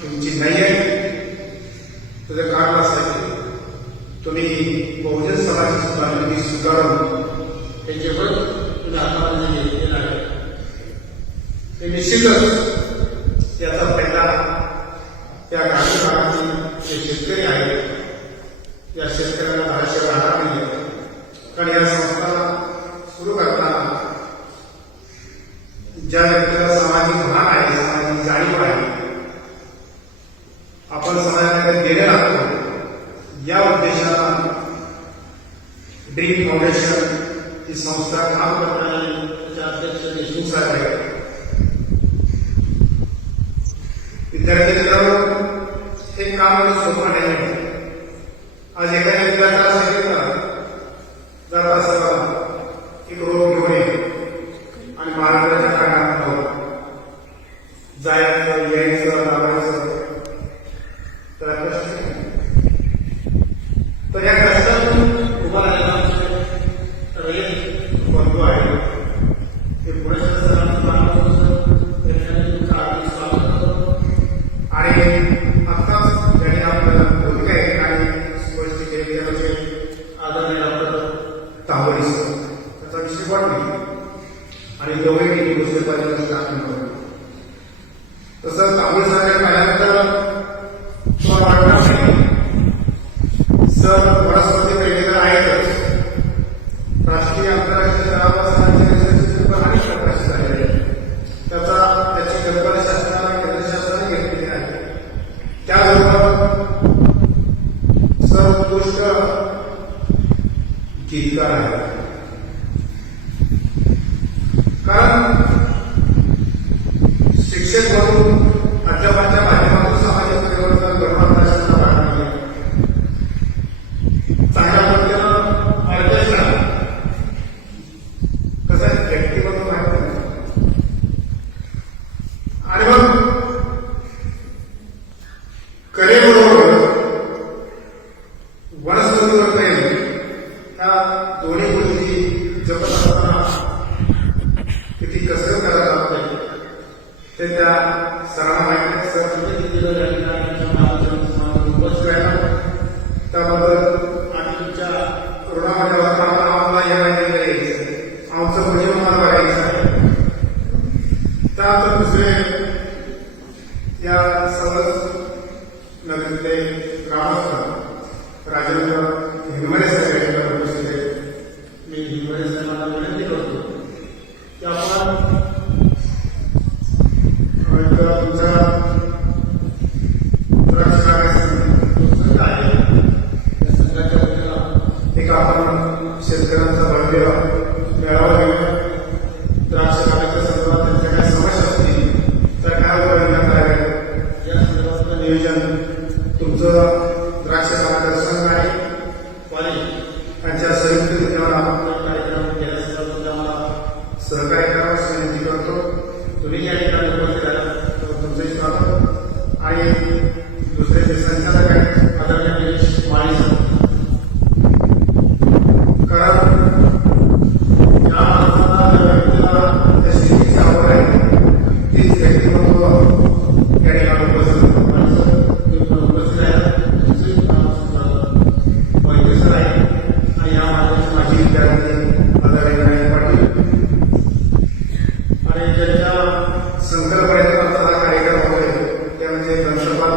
तुमची नाही आहे. त्याचं कारण असं आहे की तुम्ही बहुजन समाजाची बांधिलकी सुधारून हे केवळ तुम्ही हातामध्ये घेतलेलं आहे. ते निश्चितच याचा फायदा या ग्रामीण भागातील जे शेतकरी आहेत या शेतकऱ्यांना धाराशिव राहणार नाही. कारण या संस्था सुरू करताना ज्या व्यक्तीला सामाजिक भान आहे, सामाजिक जाणीव आहे, आपण समाजाला देणे लागतो, या उद्देशाने ड्रीम फाउंडेशन ही संस्था काम करताना त्याचे अध्यक्ष देशमुख साहेब आहेत. विद्यार्थी मित्रांनो, हे काम एवढं सोपं नाही आहे. आज एखाद्या विद्यार्थ्याला सांगितलं जात असताना एक रोग घेऊन ये आणि महाराष्ट्राच्या कानात जायचं यायचं लावायचं तर कष्ट नाही. तर या कष्टातून उभा राहिलेला रयत बंधू आहे ते पुणे शासनाचं स्वागत करतो. आणि आत्ताच ज्यांनी आपल्याला भूमिका या ठिकाणी स्पष्ट केली त्याचे आदरणीय डॉक्टर तांबोळी सर, त्याचा विषय पण नाही आणि दोघेही दुसरे पाहिजे तसं तांबोळी साहेब पाहिल्यानंतर वाटणार नाही. सर वनस्पती प्रेमी आहेतच. राष्ट्रीय आंतरराष्ट्रीय स्तरावर अनेक प्रकारचे झालेले आहेत. त्याची कल्पना शासनाला केंद्र शासनाने घेतलेली आहे. त्याचबरोबर सर्वोत्कृष्ट गीतकार आहे. कारण शिक्षक म्हणून अध्यापनाच्या माध्यमातून सामाजिक परिवर्तन घडवून आणण्याचा प्रयत्न केला. चांगल्या पद्धतीनं ऑर्केस्ट्रा कसं आहे व्यक्तिमत्व माहिती नाही. आणि मग कलेबरोबर वनस्पतीवर प्रेम ह्या दोन्ही गोष्टी जपत असताना किती कसरत करायला लागते ते त्या सरांना माहिती आहे. सर त्याबद्दल आणि तुमच्या ऋणामध्ये वातावरण आम्हाला हे माहिती यायचं आमचं म्हणजे मला बघायचं आहे. त्यानंतर दुसरे या सहज नगरीतले ग्रामस्थ राजेंद्र हिंगवडे साहेब उपस्थित आहेत. मी हिंगवडे साहेबांना विनंती करतो की आपण तुमचा एक आपण शेतकऱ्यांचा बळदेवा मेळावा घेऊन द्राक्ष बागेच्या संदर्भात त्यांच्या काही समस्या असतील तर काय उपाययोजना कराव्यात या संदर्भातलं नियोजन तुमचं द्राक्ष बागेचा संघ आहे त्यांच्या संयुक्त विद्यमान आपण कार्यक्रम केल्यासाठी आम्हाला सहकार्य करावं अशी विनंती करतो. तुम्ही या ठिकाणी उपस्थित आहात तुमचंही स्वागत. आणि दुसरे जे संचालक आहेत आदरणीय गिरीश माळी सर, कारण ज्या व्यक्तीला त्या शेतीची आवड आहे तीच व्यक्तिमत्व या ठिकाणी उपस्थित आहे. वैद्यसर आहे आणि या माझ्या माजी विद्यार्थी आदरणीय पाटील आणि ज्यांच्या संकल्पनेतून आमचा हा कार्यक्रम होतोय त्या म्हणजे ग्रंथपाल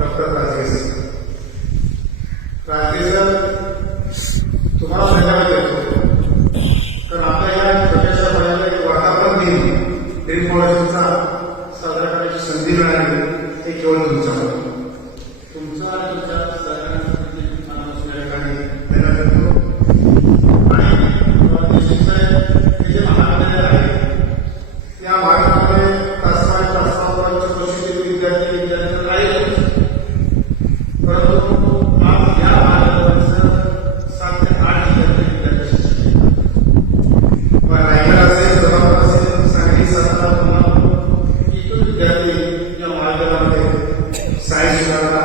डॉक्टर राजेश सर. तुम्हाला धन्यवाद देतो कारण आपल्या या छोट्याशा वयाला एक वातावरण दिन ड्रीम फाउंडेशनचा साजरा करण्याची संधी मिळाली हे केवळ तुमच्यामुळे. तुमचा आणि तुमच्या सहकार्यासाठी धन्यवाद देतो. आणि देशमुख साहेब हे जे महाविद्यालय आहे या भागामध्ये तासवाच्या प्रशिक्षित विद्यार्थी राहिले, परंतु आज या भागामध्ये 7 ते 8 विद्यार्थी शिक्षक रायगड असेल, जबाबदार असेल, सांगली, सातारा, इथून विद्यार्थी या महाविद्यालयामध्ये सायन्स विभागाला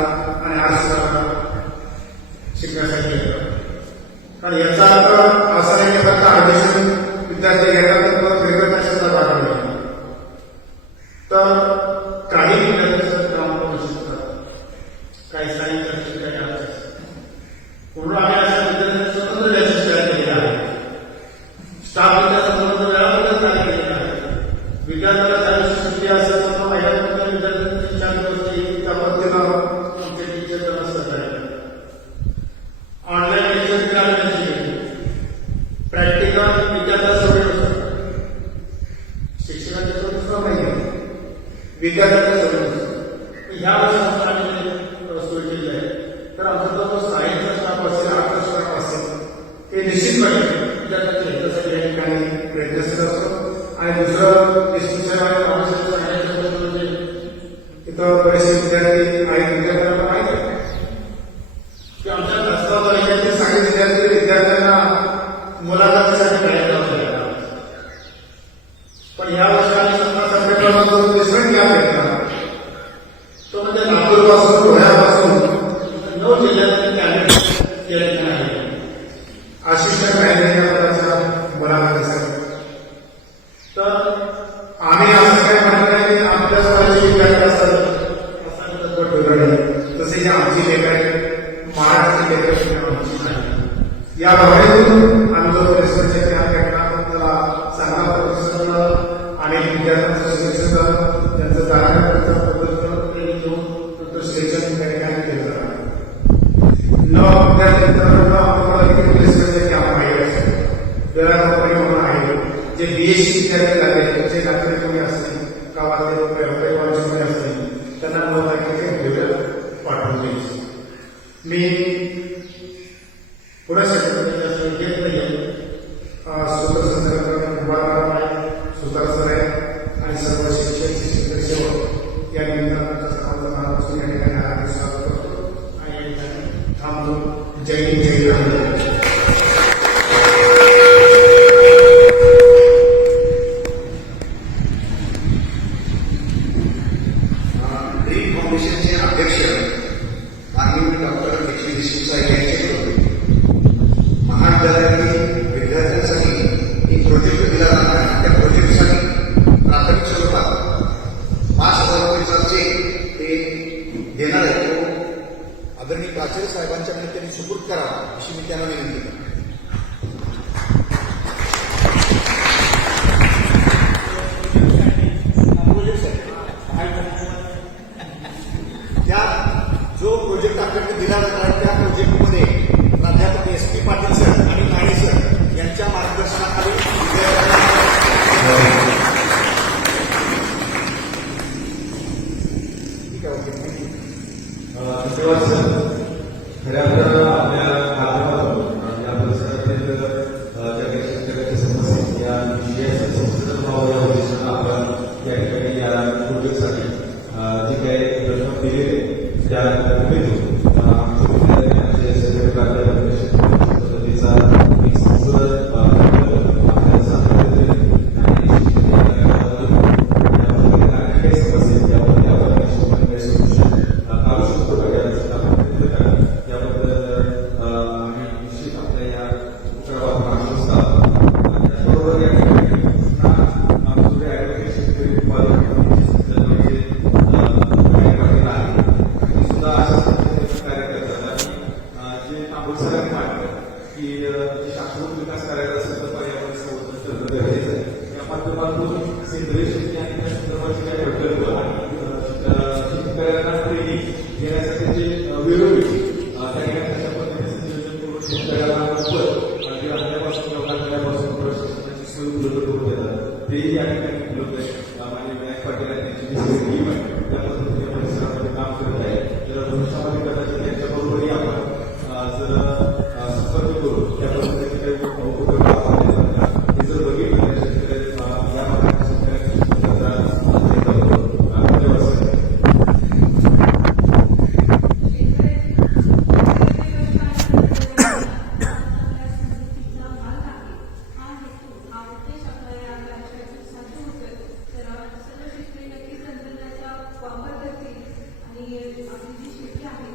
ही आमची लेख आहे, महाराष्ट्राची लेख आहे, आमची नाही. या भावनेतून आम्ही जो परिसराच्या त्या घटनाबद्दल चांगला प्रतिसाद आणि विद्यार्थ्यांचं शिक्षण झालं, त्यांचं जाण्याकरता पद्धत घेऊन शिक्षण त्या ठिकाणी केलं जाणार. न विद्यार्थ्यांना आपल्याला किती परिसराचे कॅम्प आहे, वेळा कंपनी म्हणून आहे, जे बीएससी विद्यार्थी लागले, जे डॉक्टरी कोणी असतील, गावातले परिवाराचे असतील, त्यांना 9 तारखेचे वेळ पाठवून द्यायचे. मी पुढे क्षेत्रात घेत नाही. सूत्रसंचालक सुतार सर आहे आणि सर्व शिक्षक सेवक या निमित्तानं सर्वांचं या ठिकाणी हार्दिक स्वागत करतो आणि या ठिकाणी थांबतो. जय हिंद, जय महाराष्ट्र. ड्रीम फाउंडेशनचे अध्यक्ष माननीय डॉक्टर लक्ष्मी देशमुख साहेब यांच्याकडून महाविद्यालयातील विद्यार्थ्यांसाठी एक प्रोजेक्ट दिला जाणार आहे. त्या प्रोजेक्टसाठी प्राथमिक स्वरूपात 5,000 रुपये चेक ते देणार आहे. तो आदरणीय प्राचार्य साहेबांच्याकडे त्यांनी सुपूर्द करावा अशी मी त्यांना विनंती करतो. त्या जो प्रोजेक्ट आपल्याकडे दिला जाणार त्या प्रोजेक्टमध्ये प्राध्यापक SP पाटील सर आणि नाणे सर यांच्या मार्गदर्शनाखाली ठीक आहे. ओके, धन्यवाद सर. खऱ्या अर्थानं आपल्या माध्यमातून या परिसरातील ज्या काही शेतकऱ्यांच्या समस्या या विषयाचा संशोधन व्हावं या उद्देशानं आपण या ठिकाणी या प्रोजेक्टसाठी जे काही प्रश्न दिलेले त्या भूमीतून आमच्या विद्यार्थ्यांचे सगळे प्राध्यापक पद्धतीचा एक संशोधन आपल्याला सादर काही समस्या त्यामध्ये आपण निश्चितपणे सोल्युशन काढू शकतो का याबद्दल आम्ही निश्चित आपल्या या उत्तरावर आश्वस्त आहोत. त्याचबरोबर या ठिकाणी आमचे ॲडव्होकेट शेतकरी उत्पादक सुद्धा अशा पद्धतीने कार्य करतात आणि जे आपण सगळ्यांनी मांडलं की शाश्वत विकास करायचा असेल तर पर्यावरण संवर्धन करणं गरजेचं आहे. या माध्यमातून सेंद्रिय शेती आणि त्या संदर्भाचे काही प्रकल्प आणि शेतकऱ्यांना ट्रेनिंग घेण्यासाठी जे विरोधी त्या ठिकाणी अशा पद्धतीचं नियोजन करून शेतकऱ्याला मोफत आणि अन्यापासून व्यवहारापासून प्रशासनाची सोय उपलब्ध करून देतात. तेही या ठिकाणी उपलब्ध आहे. माननीय विनायक पाटील आणि त्यांची जी टीम आहे त्या पद्धतीने परिसरामध्ये काम करत आहे. तर भविष्यामध्ये कदाचित त्यांच्याबरोबरही आपण जर संपर्क करू त्या पद्धतीने काही उपक्रम राबवले हे जर बघितलं तर शेतकऱ्यांना या भागातील शेतकऱ्यांची वापर करतील आणि आपली जी शेती आहे